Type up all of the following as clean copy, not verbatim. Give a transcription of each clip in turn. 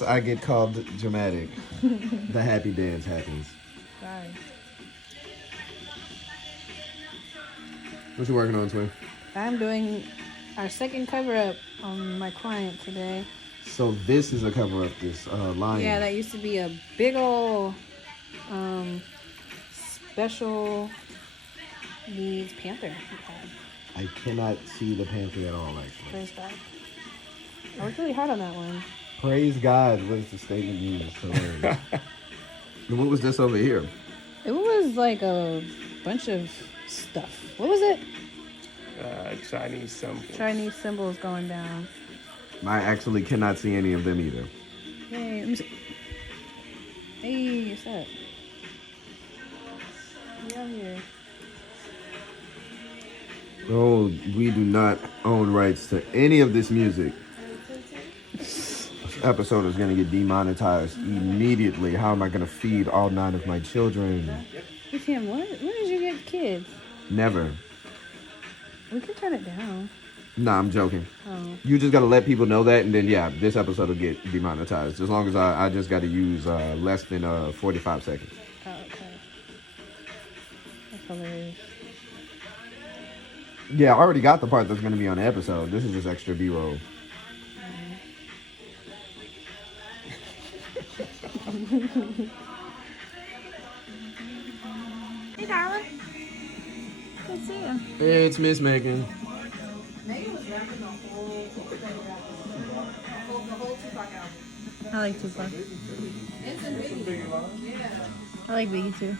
unless I get called dramatic, the happy dance happens. Sorry. What you working on, Twin? I'm doing our second cover-up on my client today. So this is a cover-up, this lion. Yeah, that used to be a big ol' special needs panther. I cannot see the panther at all, actually. Praise God. I worked really hard on that one. Praise God was the statement used. Hilarious. And what was this over here? It was like a bunch of stuff. What was it? Chinese symbols. Chinese symbols going down. I actually cannot see any of them either. Hey, let me see. Hey, what's that? Get out here. Oh, we do not own rights to any of this music. This episode is going to get demonetized immediately. How am I going to feed all 9 of my children? Hey, Tim, when did you get kids? Never. We can turn it down. Nah, I'm joking. Oh. You just got to let people know that, and then, yeah, this episode will get demonetized. As long as I just got to use less than 45 seconds. Oh, okay. That's hilarious. Yeah, I already got the part that's going to be on the episode. This is just extra B-roll. Hey, darling. Good to see you. It's Miss Megan. Megan was rapping the whole Tupac album. I like Tupac. And some Biggie. Yeah. I like Biggie too.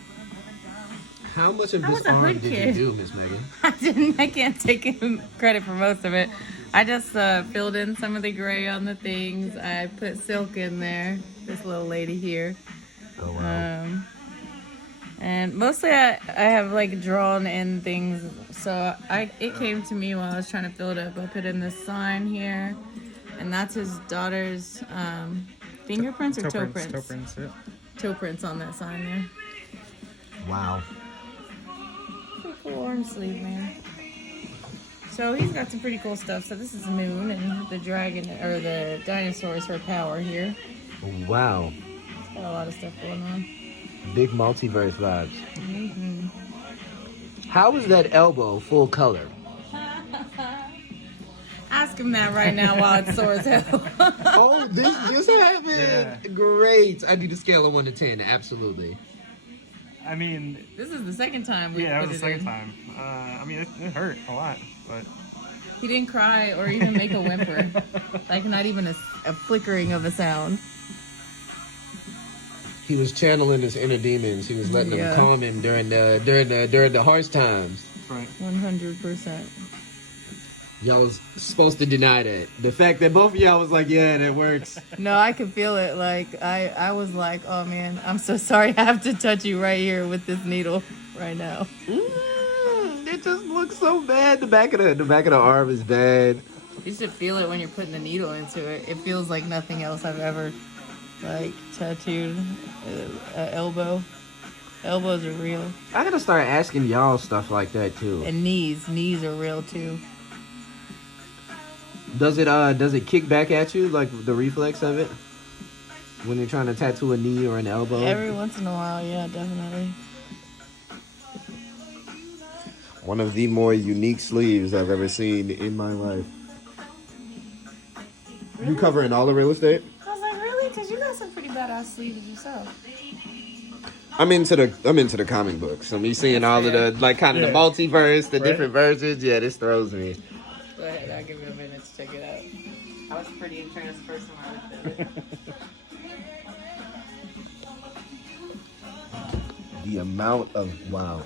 How much of I this was a arm hood did kid. you do, Miss Megan? I can't take credit for most of it. I just filled in some of the gray on the things. I put silk in there. This little lady here. Oh, wow. And mostly I have like drawn in things. So it came to me while I was trying to fill it up. I put in this sign here. And that's his daughter's fingerprints or toe prints? Toe prints, yeah. Toe prints on that sign there. Wow. Pretty cool arm sleeve, man. So he's got some pretty cool stuff. So this is Moon, and the dragon, or the dinosaur is her power here. Wow. It's got a lot of stuff going on. Big multiverse vibes. Mm-hmm. How is that elbow full color? Ask him that right now while it's sore as hell. Oh, this just happened. Yeah. Great. I need a scale of 1 to 10. Absolutely. I mean, This is the second time we yeah, put that was the it second in. time. I mean, it hurt a lot, but He didn't cry or even make a whimper. Like not even a flickering of a sound. He was channeling his inner demons. He was letting Yeah. them calm him during the harsh times. right. 100%. Y'all was supposed to deny that. The fact that both of y'all was like, yeah, that works. No, I could feel it. Like I was like, oh man, I'm so sorry. I have to touch you right here with this needle right now. It just looks so bad. The back of the arm is bad. You should feel it when you're putting the needle into it. It feels like nothing else I've ever like tattooed. Elbow. Elbows are real. I gotta start asking y'all stuff like that too. And knees are real too. Does it kick back at you, like the reflex of it, when you're trying to tattoo a knee or an elbow? Every once in a while, yeah, definitely. One of the more unique sleeves I've ever seen in my life. Really? You covering all the real estate? I was like, really? Because you got some pretty badass sleeves yourself. I'm into the comic books. So me seeing all of the the multiverse, the different versions. Yeah, this throws me. Go ahead, I'll give you a minute to check it out. I was pretty entranced the first time I looked at it. The amount of wow.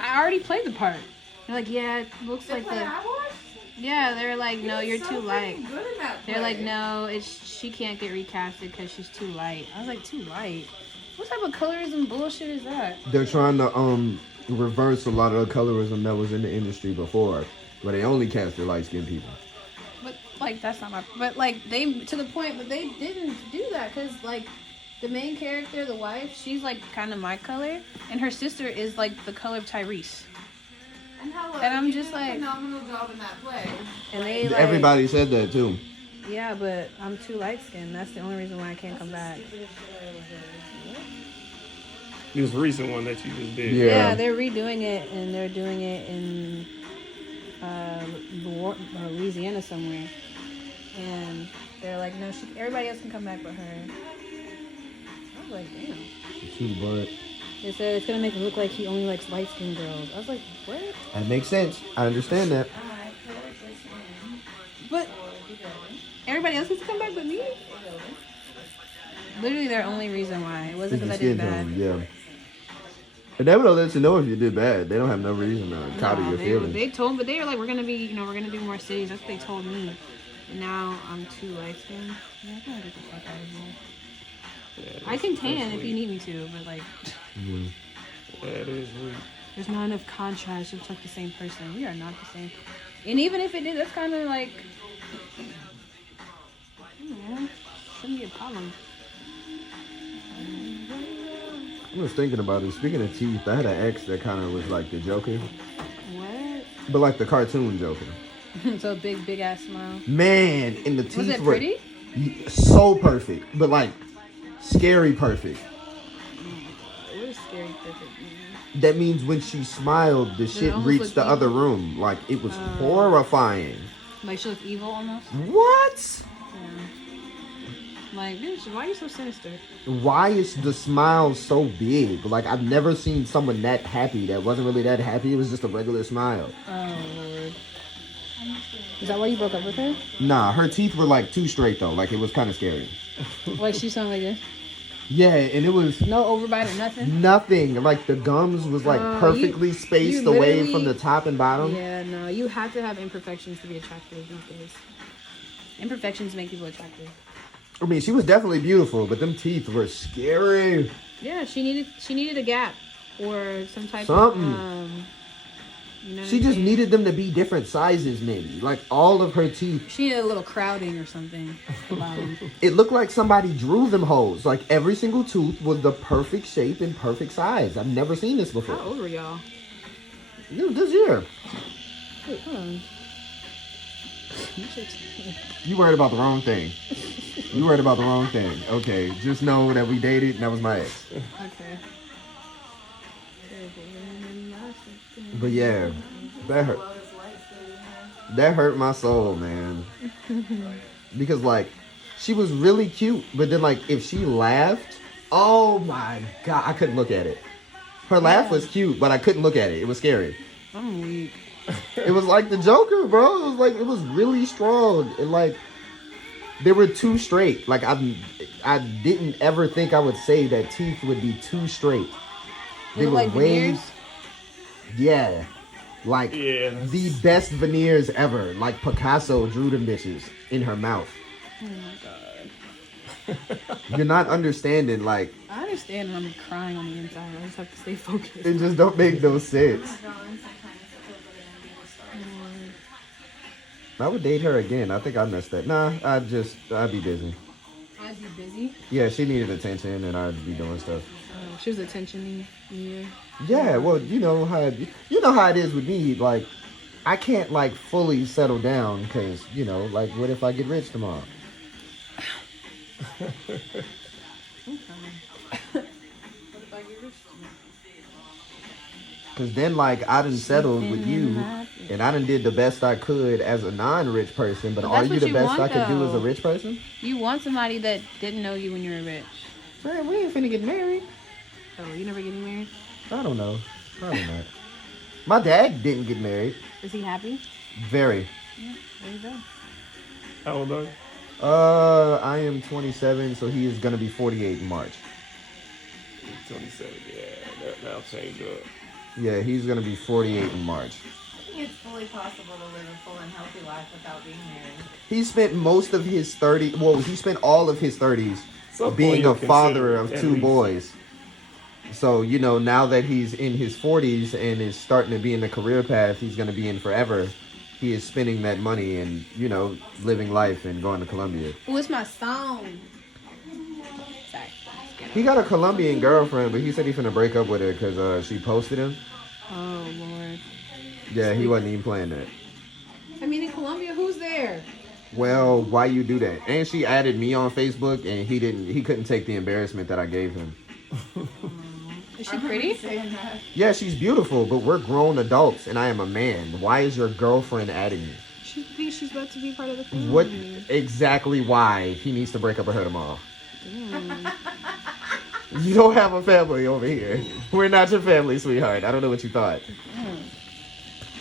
I already played the part. They're like, yeah, it looks like the. Yeah, they're like, no, you're too light. They're like, no, she can't get recasted because she's too light. I was like, too light? What type of colorism bullshit is that? They're trying to reverse a lot of the colorism that was in the industry before, where they only casted light-skinned people. But like, that's not my. But like, they to the point, but they didn't do that because like. The main character, the wife, she's like kind of my color, and her sister is like the color of Tyrese. And I'm just like, phenomenal job in that play. And they like, Everybody said that too. Yeah, but I'm too light skinned. That's the only reason why I can't come back. This recent one that you just did. Yeah. Yeah, they're redoing it, and they're doing it in Louisiana somewhere. And they're like, no, everybody else can come back but her. I was like, damn. Too bright. They said it's gonna make it look like he only likes light skinned girls. I was like, what? That makes sense. I understand that. But everybody else gets to come back but me? Literally their only reason why. It wasn't because I did bad. Yeah. And they would let you know if you did bad. They don't have no reason to counter your feelings. They told, but they were like, we're gonna be, we're gonna do more cities. That's what they told me. And now I'm too light skinned. Yeah, I gotta get the fuck out of here. Yeah, I can tan if you need me to, but like, that is weird. there's not enough contrast to look like the same person. We are not the same. And even if it is, that's kind of like, shouldn't be a problem. I was thinking about it. Speaking of teeth, I had an ex that kind of was like the Joker. What? But like the cartoon Joker. So big ass smile. Man, and the teeth Was it were pretty? so perfect, but like scary perfect. What is scary perfect? That means when she smiled, the shit almost reached looked the evil. other room. Like it was horrifying. Like she looked evil almost? What? Yeah. Like, bitch, why are you so sinister? Why is the smile so big? Like I've never seen someone that happy that wasn't really that happy. It was just a regular smile. Oh, Lord. Is that why you broke up with her? Nah, her teeth were like too straight though. Like it was kind of scary. Like she sounded like this? Yeah, and it was No overbite or nothing? nothing. Like the gums was like perfectly spaced you away literally- from the top and bottom. Yeah, no. You have to have imperfections to be attractive these days. Imperfections make people attractive. I mean, she was definitely beautiful, but them teeth were scary. Yeah, she needed a gap or some type Something. of you know what She I'm just saying? needed them to be different sizes, maybe. Like all of her teeth. She needed a little crowding or something. It looked like somebody drew them holes. Like every single tooth was the perfect shape and perfect size. I've never seen this before. How old were y'all? It was this year. Wait, hold on. You worried about the wrong thing. You worried about the wrong thing. Okay, just know that we dated and that was my ex. Okay. But yeah, that hurt. That hurt my soul, man. Because like, she was really cute, but then like, if she laughed, oh my god, I couldn't look at it. Her laugh was cute, but I couldn't look at it. It was scary. I'm weak. It was like the Joker, bro. It was like, it was really strong. And like, they were too straight. Like I didn't ever think I would say that teeth would be too straight. They look like veneers? Yeah. Like the best veneers ever. Like Picasso drew them bitches in her mouth. Oh my god. You're not understanding, like, I understand when I'm crying on the inside. I just have to stay focused. it just don't make no sense. I would date her again. I think I messed that. Nah, I'd be busy. I'd be busy. Yeah, she needed attention and I'd be doing stuff. She was attention you. Yeah, well, you know how it is with me. Like, I can't like fully settle down because like, what if I get rich tomorrow? Because then, like, I done settled with you, and I done did the best I could as a non-rich person. But are that's you what the you best want, I could do as a though. rich person? You want somebody that didn't know you when you were rich. Man, we ain't finna get married. Oh, you never getting married? I don't know. Probably not. My dad didn't get married. Is he happy? Very. Yeah, there you go. How old are you? I am 27, so he is gonna be 48 in March. 27, yeah. That'll change up. Yeah, he's gonna be 48 in March. I think it's fully possible to live a full and healthy life without being married. He spent most of his 30. Well, he spent all of his 30s Some being point a you'll father consider of at 2 least. boys. So, now that he's in his 40s and is starting to be in the career path he's going to be in forever, he is spending that money and, living life and going to Colombia. What's my song? Sorry. He got a Colombian girlfriend, but he said he's going to break up with her because she posted him. Oh, Lord. Yeah, he wasn't even playing that. I mean, in Colombia, who's there? Well, why you do that? And she added me on Facebook, and he couldn't take the embarrassment that I gave him. Is she pretty? Saying that. Yeah, she's beautiful, but we're grown adults, and I am a man. Why is your girlfriend adding me? She thinks she's about to be part of the family. What exactly why he needs to break up with her tomorrow? Damn. You don't have a family over here. We're not your family, sweetheart. I don't know what you thought. Damn.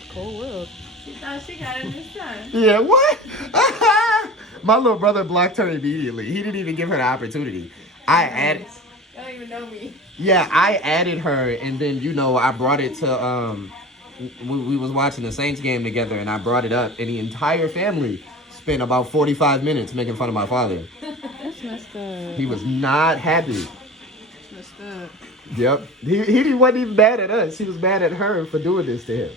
Cold world. She thought she got a new son. Yeah, what? My little brother blocked her immediately. He didn't even give her the opportunity. I added. You don't even know me. Yeah, I added her, and then I brought it to we was watching the Saints game together, and I brought it up, and the entire family spent about 45 minutes making fun of my father. That's messed up. He was not happy. That's messed up. Yep, he wasn't even mad at us. He was mad at her for doing this to him,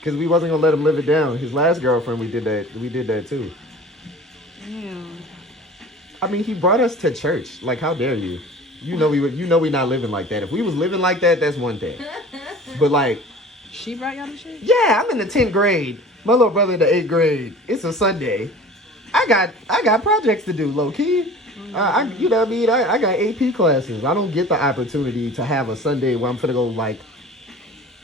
because we wasn't gonna let him live it down. His last girlfriend, we did that too. Damn. I mean, he brought us to church. Like, how dare you? We not living like that. If we was living like that, that's one thing. But like, She brought y'all to church? yeah, I'm in the 10th grade. My little brother in the 8th grade. It's a Sunday. I got projects to do, low key. You know what I mean? I got AP classes. I don't get the opportunity to have a Sunday where I'm finna go like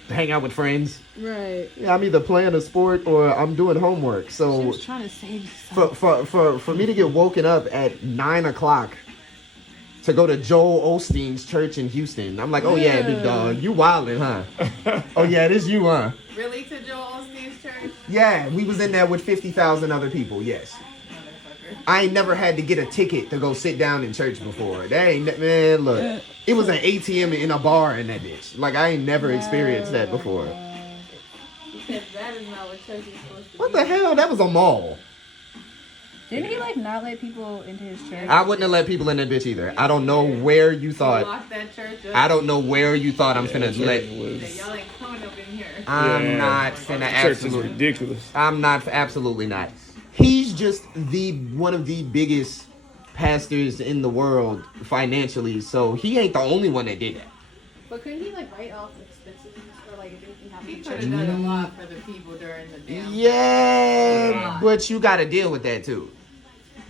hang out with friends. Right. Yeah, I'm either playing a sport or I'm doing homework. She So was trying to save you. for me to get woken up at 9:00 to go to Joel Osteen's church in Houston, I'm like, oh yeah, big dog, you wildin', huh? Oh yeah, this you, huh? Really, to Joel Osteen's church? Yeah, we was in there with 50,000 other people. Yes, Motherfucker. I ain't never had to get a ticket to go sit down in church before. That ain't, man. Look, it was an ATM in a bar in that bitch. Like, I ain't never experienced that before. Because that is not what church is supposed to What be. the hell? That was a mall. Didn't he like not let people into his church? I wouldn't have let people in that bitch either. I don't know where you thought. Locked that church up. I don't know where you thought I'm finna let. Said, y'all ain't coming up in here. I'm not finna Church is absolutely. ridiculous. I'm not absolutely not. He's just one of the biggest pastors in the world financially, so he ain't the only one that did that. But couldn't he like write off expenses or like if anything happened He to could church? have done a lot for the people during the damn. Yeah, but you got to deal with that too,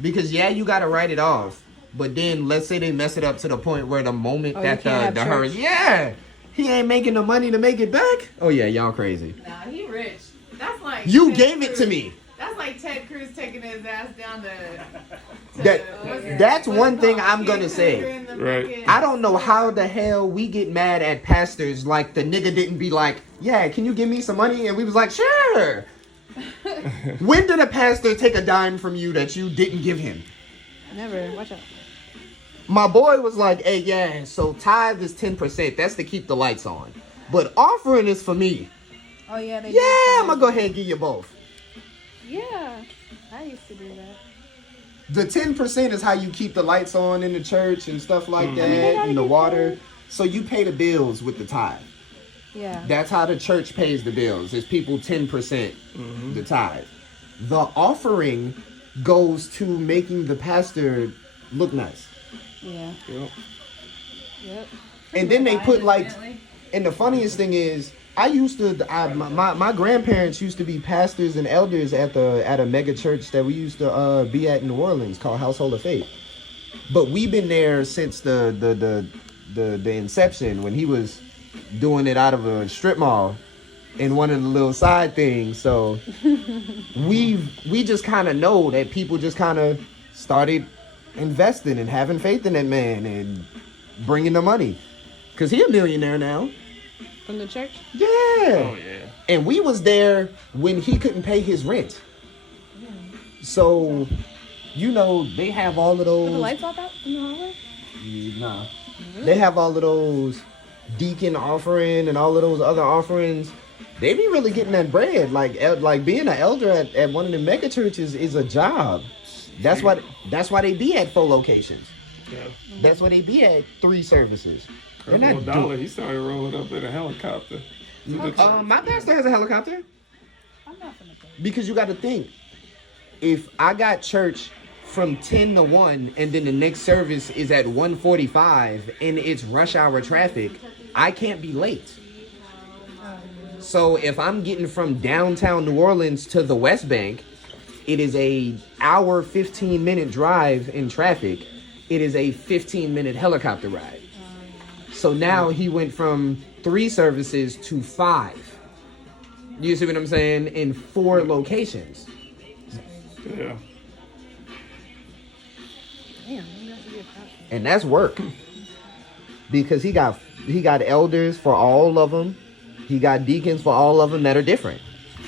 because you got to write it off. But then let's say they mess it up to the point where the moment Oh, that you can't have the church? hurry, he ain't making the money to make it back. Oh yeah, y'all crazy. Nah, he rich. That's like You Ted gave it Cruz. to me. That's like Ted Cruz taking his ass down to That's one thing I'm King gonna Cougar say. in the Right. fucking- I don't know how the hell we get mad at pastors like the nigga didn't be like, yeah, can you give me some money? And we was like, sure. When did a pastor take a dime from you that you didn't give him? Never. Watch out. My boy was like, hey, yeah, so tithe is 10%. That's to keep the lights on. But offering is for me. Oh yeah, they. Yeah, I'm gonna go ahead and give you both. Yeah, I used to do that. The 10% is how you keep the lights on in the church and stuff like that, they gotta and the get water. So you pay the bills with the tithe. Yeah. That's how the church pays the bills. It's people 10% the tithe. The offering goes to making the pastor look nice. Yeah. Yep. Yep. And then they put like, Bentley. and the funniest thing is, my grandparents used to be pastors and elders at a mega church that we used to be at in New Orleans called Household of Faith. But we've been there since the inception when he was doing it out of a strip mall in one of the little side things. So we just kind of know that people just kind of started investing and having faith in that man and bringing the money. Cause he a millionaire now. From the church. Yeah. Oh yeah. And we was there when he couldn't pay his rent. So, they have all of Are the those. lights off out in the hallway? Nah. They have all of those deacon offering and all of those other offerings. They be really getting that bread. Like being an elder at one of the mega churches is a job. That's why they be at 4 locations. Yeah. That's why they be at 3 services. They're Couple not of dollar, he started rolling up in a helicopter. my pastor has a helicopter. I'm not gonna pay. Because you got to think, if I got church from 10 to 1 and then the next service is at 1:45 and it's rush hour traffic, I can't be late. So if I'm getting from downtown New Orleans to the West Bank, it is a hour 15-minute drive in traffic. It is a 15-minute helicopter ride. So now he went from 3 services to 5. You see what I'm saying? In 4 locations. Yeah. Damn, maybe I should get that. And that's work. Because he got elders for all of them. He got deacons for all of them that are different.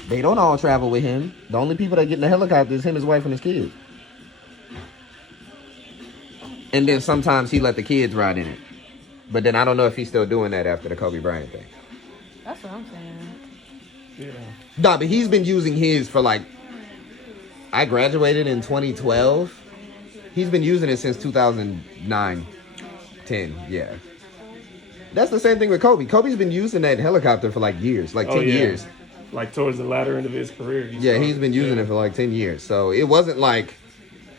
They don't all travel with him. The only people that get in the helicopter is him, his wife, and his kids. And then sometimes he let the kids ride in it. But then I don't know if he's still doing that after the Kobe Bryant thing. That's what I'm saying. Yeah. Nah, but he's been using his for like... I graduated in 2012. He's been using it since 2009, 10, yeah. That's the same thing with Kobe. Kobe's been using that helicopter for like years, like 10 years. Like towards the latter end of his career. He's been using it for like 10 years. So it wasn't like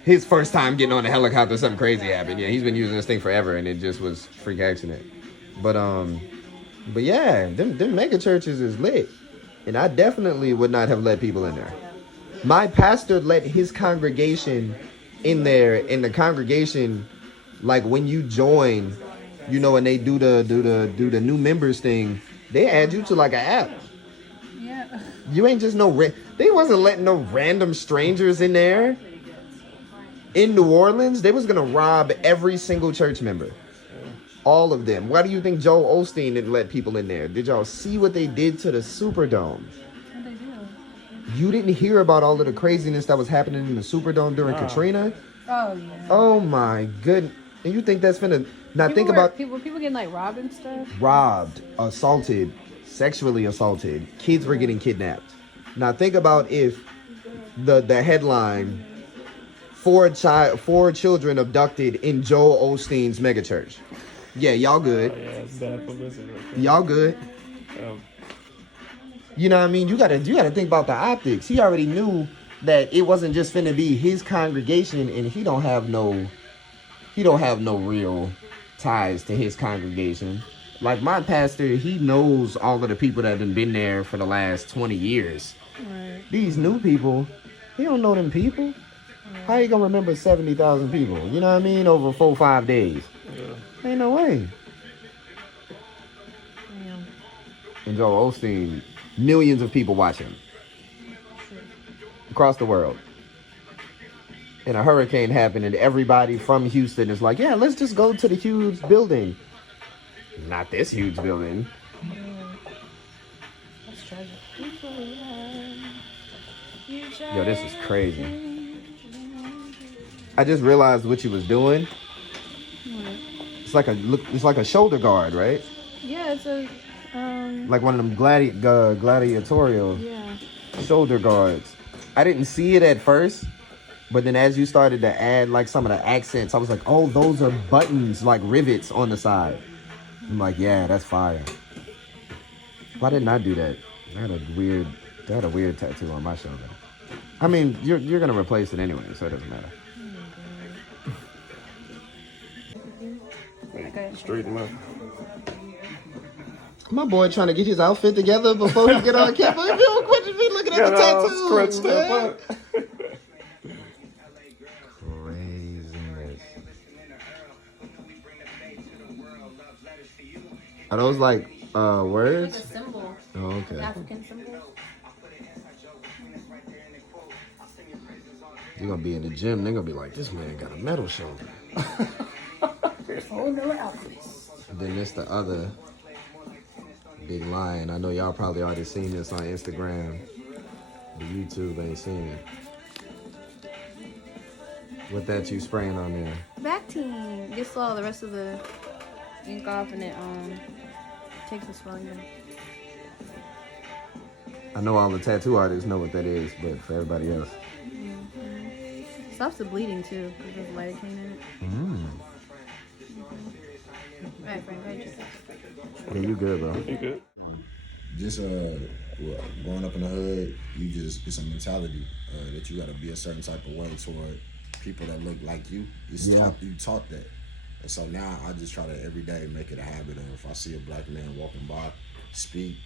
his first time getting on a helicopter, something crazy happened. Yeah, he's been using this thing forever, and it just was freak accident. But yeah, them mega churches is lit. And I definitely would not have let people in there. My pastor let his congregation in there, in the congregation, like when you join, you know, and they do the new members thing, they add you to like an app. Yeah. You ain't just they wasn't letting no random strangers in there. In New Orleans, they was gonna rob every single church member. All of them. Why do you think Joel Osteen didn't let people in there? Did y'all see what they did to the Superdome? What'd they do? You didn't hear about all of the craziness that was happening in the Superdome during Katrina? Oh, yeah. Oh my goodness. And you think that's finna... Now think about... People getting like robbed and stuff? Robbed, assaulted, sexually assaulted. Kids were getting kidnapped. Now think about if the headline, 4 children abducted in Joel Osteen's megachurch. Yeah, y'all good. Yeah, it's bad publicity. Y'all good. You know what I mean? You gotta think about the optics. He already knew that it wasn't just finna be his congregation, and he don't have no real ties to his congregation. Like my pastor, he knows all of the people that have been there for the last 20 years. Right. These new people, he don't know them people. Right. How you gonna remember 70,000 people? You know what I mean? Over 4-5 days. Yeah. Ain't no way. Damn. And Joel Osteen, millions of people watch him. Across the world. And a hurricane happened and everybody from Houston is like, yeah, let's just go to the huge building. Not this huge building. That's tragic. Yo, this is crazy. I just realized what you was doing. What? It's like a shoulder guard, right? Yeah, it's a like one of them gladiatorial shoulder guards. I didn't see it at first, but then as you started to add like some of the accents, I was like, oh, those are buttons, like rivets on the side. I'm like, yeah, that's fire. Why didn't I do that? I had a weird tattoo on my shoulder. I mean, you're gonna replace it anyway, so it doesn't matter. Okay. Straighten up. My boy trying to get his outfit together before he get on camera. If you don't quit me looking at the tattoos, scrunched man. up. Craziness. Are those like words? It's a symbol. Oh, okay. African symbol. You're gonna be in the gym, they're gonna be like, this man got a metal shoulder. Oh no, alchemist. Then it's the other big lion. I know y'all probably already seen this on Instagram. The YouTube ain't seen it. What that you spraying on there? Back team. Gets all the rest of the ink off and it takes the swelling down. I know all the tattoo artists know what that is, but for everybody else. Stops the bleeding too, because there's lidocaine in it. Right, Frank, right. Yeah, you good, bro. You good? Just growing up in the hood, it's a mentality that you got to be a certain type of way toward people that look like you. You taught that, and so now I just try to every day make it a habit of if I see a black man walking by, speak,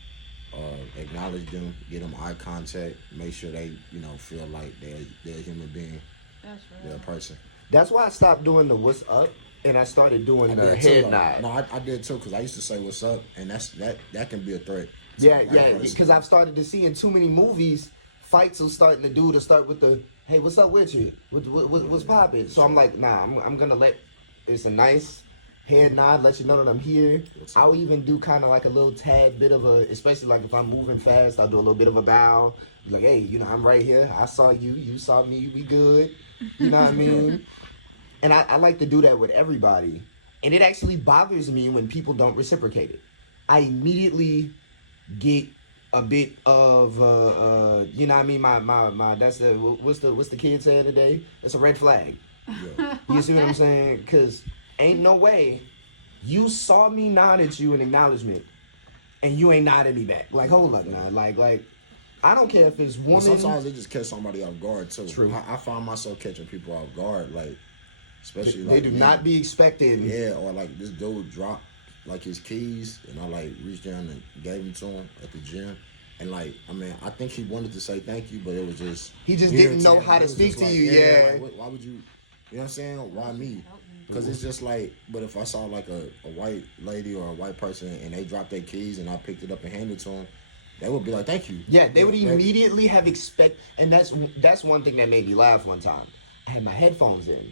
acknowledge them, get them eye contact, make sure they, feel like they're a human being, That's they're a right. person. That's why I stopped doing the what's up and I started doing I the did too, head though. nod. No, I did too, because I used to say what's up, and that can be a threat. To Yeah, the right yeah, person. because I've started to see in too many movies, fights are starting to start with the, hey, what's up with you? What's poppin'? So I'm like, nah, I'm gonna let, it's a nice head nod, let you know that I'm here. What's up? I'll even do kind of like a little tad bit of a, especially like if I'm moving fast, I'll do a little bit of a bow. Be like, hey, I'm right here. I saw you. You saw me. We good. You know what I mean? And I like to do that with everybody. And it actually bothers me when people don't reciprocate it. I immediately get a bit of you know what I mean, my that's the what's the kid saying today? It's a red flag. Yeah. You see what I'm saying? Cause ain't no way you saw me nod at you in acknowledgement and you ain't nodded me back. Like hold up now. Like I don't care if it's But woman. sometimes it just catch somebody off guard too. True. I find myself catching people off guard, like especially they like do men. not be expecting. Yeah, or like this dude dropped like his keys, and I like reached down and gave them to him at the gym. And like, I mean, I think he wanted to say thank you, but it was just He just didn't know irritating. how It to was speak just to like, you, yeah. Like, why would you? You know what I'm saying? Why me? Because it's just like, but if I saw like a white lady or a white person and they dropped their keys and I picked it up and handed it to them, they would be like, thank you. Yeah, they would Yeah, immediately have and that's one thing that made me laugh one time. I had my headphones in,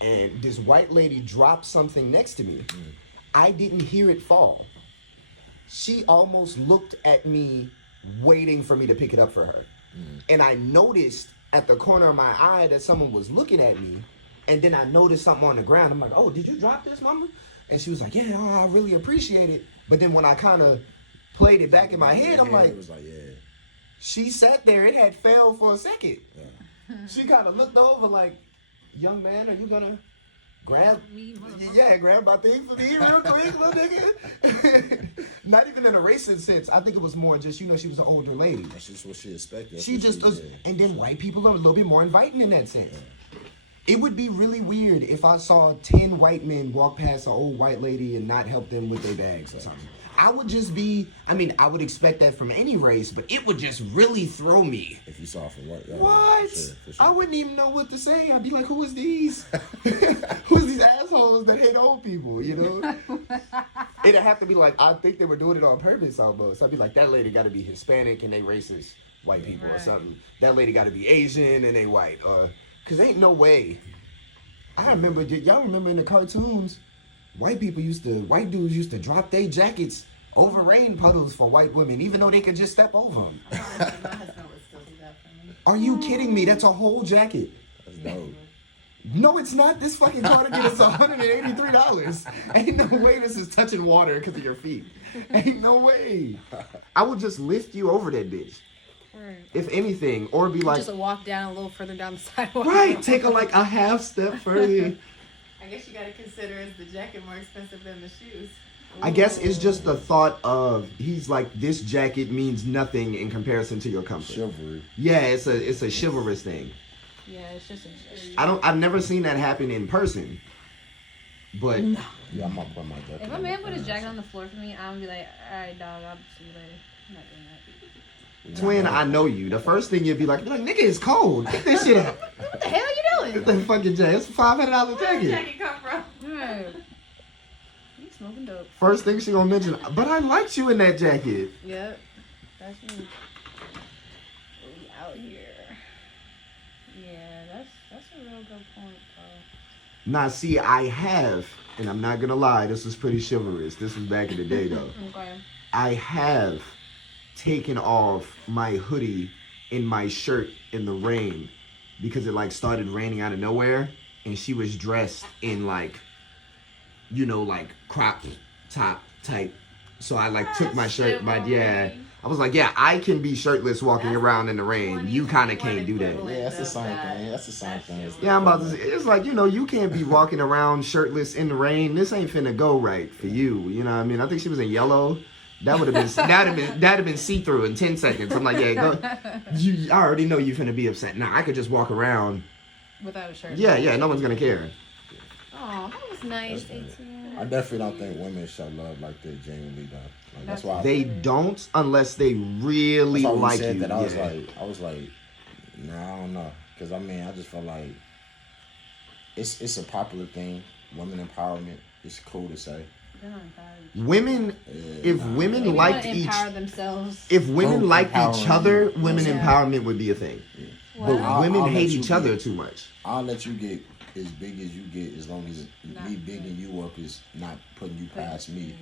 and this white lady dropped something next to me. I didn't hear it fall. She almost looked at me, waiting for me to pick it up for her. And I noticed at the corner of my eye that someone was looking at me, and then I noticed something on the ground. I'm like, oh, did you drop this, mama? And she was like, yeah, oh, I really appreciate it. But then when I kind of played it back in my head, I'm like, it was like, yeah. she sat there. It had fell for a second. Yeah. She kind of looked over like, young man, are you gonna grab? Me, motherfucker. Yeah, grab my thing for me real quick, little nigga. Not even in a racist sense. I think it was more just, she was an older lady. That's just what she expected. She just was, and then white people are a little bit more inviting in that sense. It would be really weird if I saw 10 white men walk past an old white lady and not help them with their bags or something. I would just be, I would expect that from any race, but it would just really throw me. If you saw from white. Yeah, What? For sure. I wouldn't even know what to say. I'd be like, who is these? Who's these assholes that hate old people, It'd have to be like, I think they were doing it on purpose almost. I'd be like, that lady got to be Hispanic and they racist white people or Right. something. That lady got to be Asian and they white. Because ain't no way. I remember, y'all remember in the cartoons, white dudes used to drop their jackets over rain puddles for white women, even though they could just step over them. My husband would still do that for me. Are you kidding me? That's a whole jacket. That's dope. No, it's not. This fucking cardigan is $183. Ain't no way this is touching water because of your feet. Ain't no way. I would just lift you over that bitch, Right. if anything, or be like, Just walk down a little further down the sidewalk. right, take a half step further. I guess you gotta consider is the jacket more expensive than the shoes. I guess it's just the thought of, he's like, this jacket means nothing in comparison to your comfort. Chivalry. Yeah, it's a chivalrous thing. Yeah, it's just a gesture. I've never seen that happen in person. But Yeah, I'm gonna put my jacket. If a on man my put his pants. jacket on the floor for me, I'm gonna be like, alright, dog, I'll see you later. I'm not doing that. twin, I know you. The first thing you'd be like, nigga, it's cold. Get this shit up. What the hell are you Get doing? that fucking jacket. It's a $500 Where did the jacket. jacket come from? Right. You smoking dope. First thing she gonna mention, but I liked you in that jacket. Yep. That's me. We out here. Yeah, that's a real good point, bro. Now, see, I have, and I'm not gonna lie, this was pretty chivalrous. This was back in the day, though. Okay. I have taken off my hoodie in my shirt in the rain because it like started raining out of nowhere, and she was dressed in like crop top type. So I like took my shirt, but yeah, I was like, yeah, I can be shirtless walking That's around in the rain. You kind of can't do that. Yeah, that's the same thing. That's the same thing. Yeah, I'm about to say, it's like, you can't be walking around shirtless in the rain. This ain't finna go right for you. You know what I mean? I think she was in yellow. That would have been see-through in 10 seconds. I'm like, yeah, go. I already know you finna be upset. Nah, I could just walk around. Without a shirt. Yeah, no one's gonna care. Oh, that was nice, 18. I definitely don't think women show love like that genuinely though. Like, that's why They don't unless they really that's why when like said you. that, Yeah. I was like, nah, I don't know, because I mean, I just feel like it's a popular thing. Women empowerment. It's cool to say. Women, if women They liked want to each, empower themselves. if women Both liked each empowering other, you. women Yeah. empowerment would be a thing. Well, But women I'll hate let you each other get- too much. I'll let you get as big as you get, as long as me bigging you up is not putting you past me.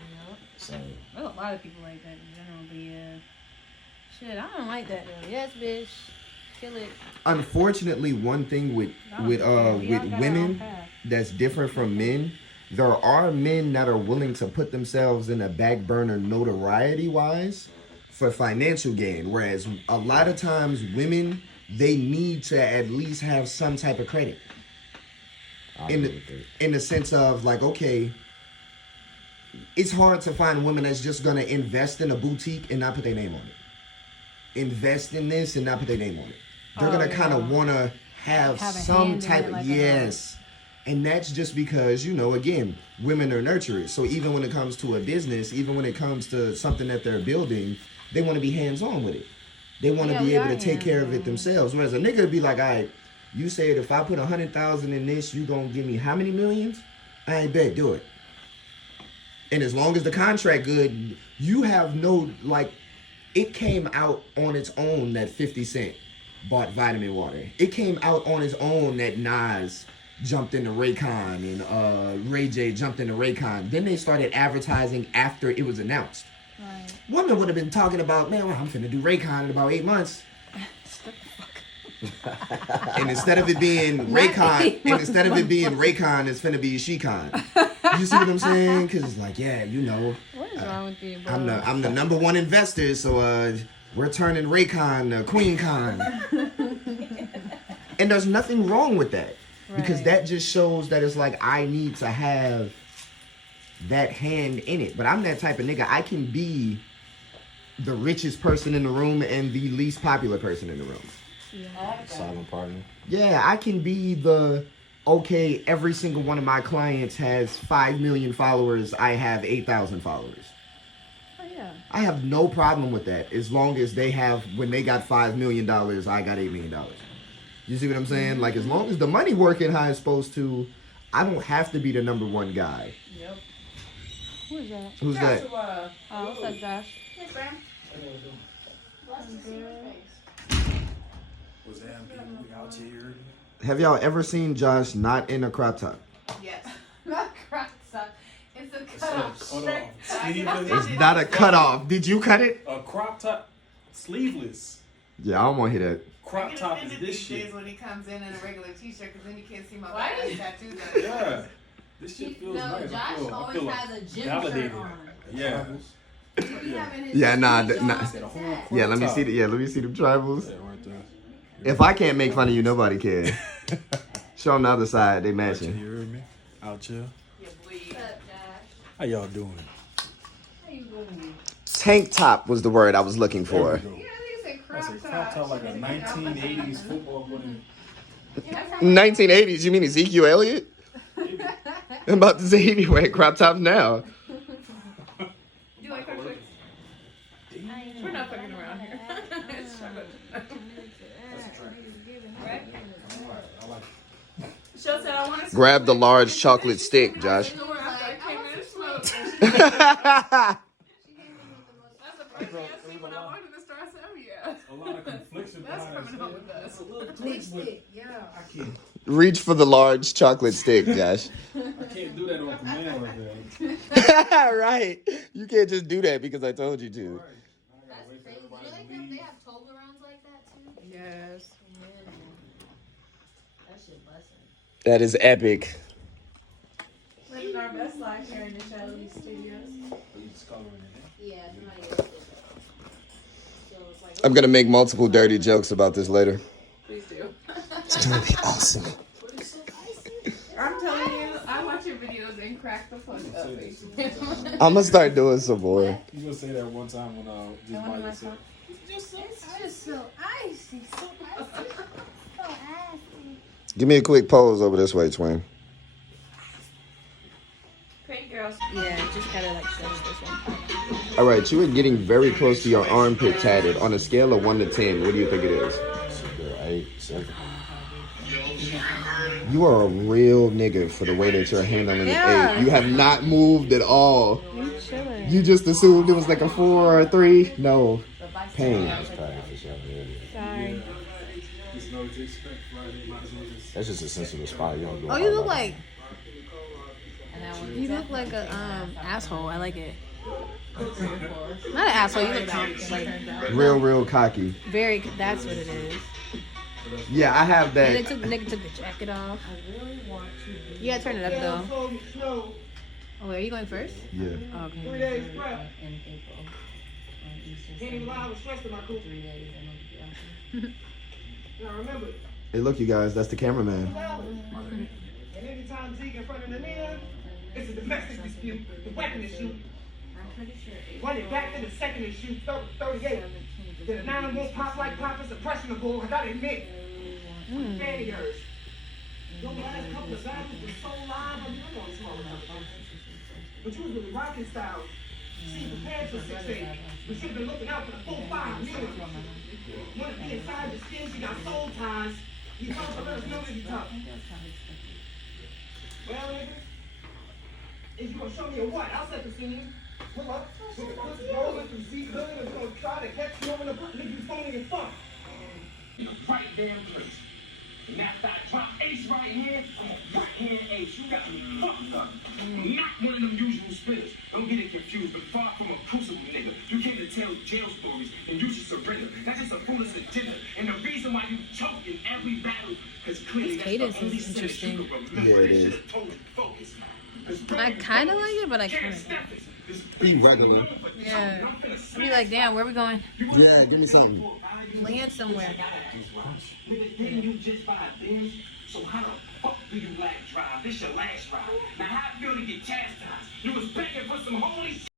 So There's a lot of people like that in general, but yeah. Shit, I don't like that though. Yes, bitch. Kill it. Unfortunately, one thing with We all got our own women path. that's different from men, there are men that are willing to put themselves in a back burner notoriety wise for financial gain, whereas a lot of times women, they need to at least have some type of credit. I In agree the, with that. in the sense of like, okay, it's hard to find women that's just gonna invest in a boutique and not put their name on it. Invest in this and not put their name on it. They're gonna kind of wanna have Have a some hand in type it, of like yes. And that's just because, again, women are nurturers. So even when it comes to a business, even when it comes to something that they're building, they want to be hands-on with it. They want to Yeah, be we able are to take care of it hands-on. themselves. Whereas a nigga would be like, all right, you said if I put 100,000 in this, you gonna give me how many millions? I ain't bet, do it. And as long as the contract good, you have no, like, it came out on its own that 50 Cent bought vitamin water. It came out on its own that Nas jumped into Raycon and Ray J jumped into Raycon. Then they started advertising after it was announced. Right. Women would have been talking about, man, well, I'm finna do Raycon in about 8 months. And instead of it being Raycon, it's finna be Shecon. You see what I'm saying? Because it's like, yeah, What is wrong with you, bro? I'm the number one investor, so we're turning Raycon to QueenCon. And there's nothing wrong with that. Because Right. that just shows that it's like I need to have that hand in it. But I'm that type of nigga. I can be the richest person in the room and the least popular person in the room. Silent partner. Yeah, I can be okay, every single one of my clients has 5 million followers. I have 8,000 followers. Oh, yeah. I have no problem with that as long as when they got $5 million, I got $8 million. You see what I'm saying? Like, as long as the money working how it's supposed to, I don't have to be the number one guy. Yep. Who is that? Who's that? Joshua. Oh, what's up, Josh? Hey, Graham. Bless to see your face. What's happening? We out here. Have y'all ever seen Josh not in a crop top? Yes. Not crop top. It's a cutoff Cut shirt. off. Sleeveless. It's not a cutoff. Did you cut it? A crop top, sleeveless. Yeah, I don't want to hear that. Crop top is These this shit. days when he comes in a regular t-shirt, because then you can't see my Why back do you- tattoos. Yeah. This shit feels No, nice. Josh I feel always like has a gym validated. shirt on. Yeah. He be having his Yeah, nah, sleeves nah. off Said a and whole tats. Yeah, let me top. see them tribals. Yeah, right there. If I can't make fun of you, nobody can. Show them the other side. They You matching. heard me? Out here. Yeah, boy. What's up, Josh? How y'all doing? How you doing? Tank top was the word I was looking There we for. go. Yeah, I think I it's a said crop crop top top. like a 1980s football player. 1980s, you mean Ezekiel Elliott? I'm about to say he be wearing crop tops now. Do you like crop tops? We're not fucking around here. It's fun. Shell said, I want to Grab the large chocolate stick, Josh. I came in and smoked. Yeah, That's the first thing I see when I walked in the store. I said, oh yeah. A lot of confliction That's behind coming this. home with us. It's a little twitch, but Yeah. I can't. reach for the large chocolate stick, Josh. I can't do that on command like that. Right. You can't just do that because I told you to. That's crazy. You know they have Toblerones like that too? Yes. Yeah. That shit busting. That is epic. Living our best life here in the Shelly Studios. Yeah, somebody else did that. So it's like, I'm gonna make multiple dirty jokes about this later. Please do. It's gonna be awesome. I'm telling you, I watch your videos and crack the fuck up. I'm gonna start doing some more. You gonna say that one time when just by yourself. it's just so icy. So icy. So icy. Give me a quick pose over this way, twin. Pink girls. Yeah, just gotta like stretch this one part. All right, you are getting very close to your armpit tatted. On a scale of 1 to 10, what do you think it is? It's a good 8, 7. You are a real nigga for the way that you're handling it. Yeah. 8. You have not moved at all. You chilling. You just assumed it was like a 4 or a 3. No. Pain. That's probably for sure. Sorry. Just know what to expect Friday. Might as well just. That's just a sensitive spot. You don't go Oh, you hard look on it. like a asshole. I like it. Not an asshole. You look like Real cocky. very. That's what it is. Yeah, I have And that. nigga took the jacket off. You gotta turn it up though. Oh, wait, are you going first? Yeah. Oh, okay. 3 days prep. Can't even lie, I was stressed in my cool. Now remember, Hey, look, you guys, that's the cameraman. and anytime Zeke in front of the Nina, it's a domestic dispute. The weapon issue. Run it back to the second issue, 38. Then the 9 won't pop like pop is impressionable. I gotta admit, fan of yours. Your last couple of battles were so live, I mean, I know it's small enough. But you was really rocking style. See, prepared for 6'8". We should have been looking out for the full 5 Nina. Want to be inside the skin, she got soul ties. You tough, let us know that you tough. Well, nigga, is you gonna show me a what? I'll set the scene. Pull up, with the pussy rolling through Zeke Hood, and we're gonna try to catch you over the butt, nigga, you phony as fuck. In the right damn place. And after I drop ace right here, I'm a right hand ace. You got me fucked up. I'm not one of them usual spitters. Don't get it confused, but far from a crucible nigga. You came to tell jail stories and you should surrender. That's just a foolish agenda. And the reason why you choke in every battle, because clearly His cadence that's the only is sentence you interesting. can remember. Yeah, it They is. should've told you focus. I kind of like it, but I kind of. Be regular. Yeah. I'd be like, damn, where we going? Yeah, give me something. Land somewhere. Nigga, didn't you just buy a Benz? So how the fuck do you lag drive? This your last ride. Now how I feel to get chastised? You was begging for some holy shit.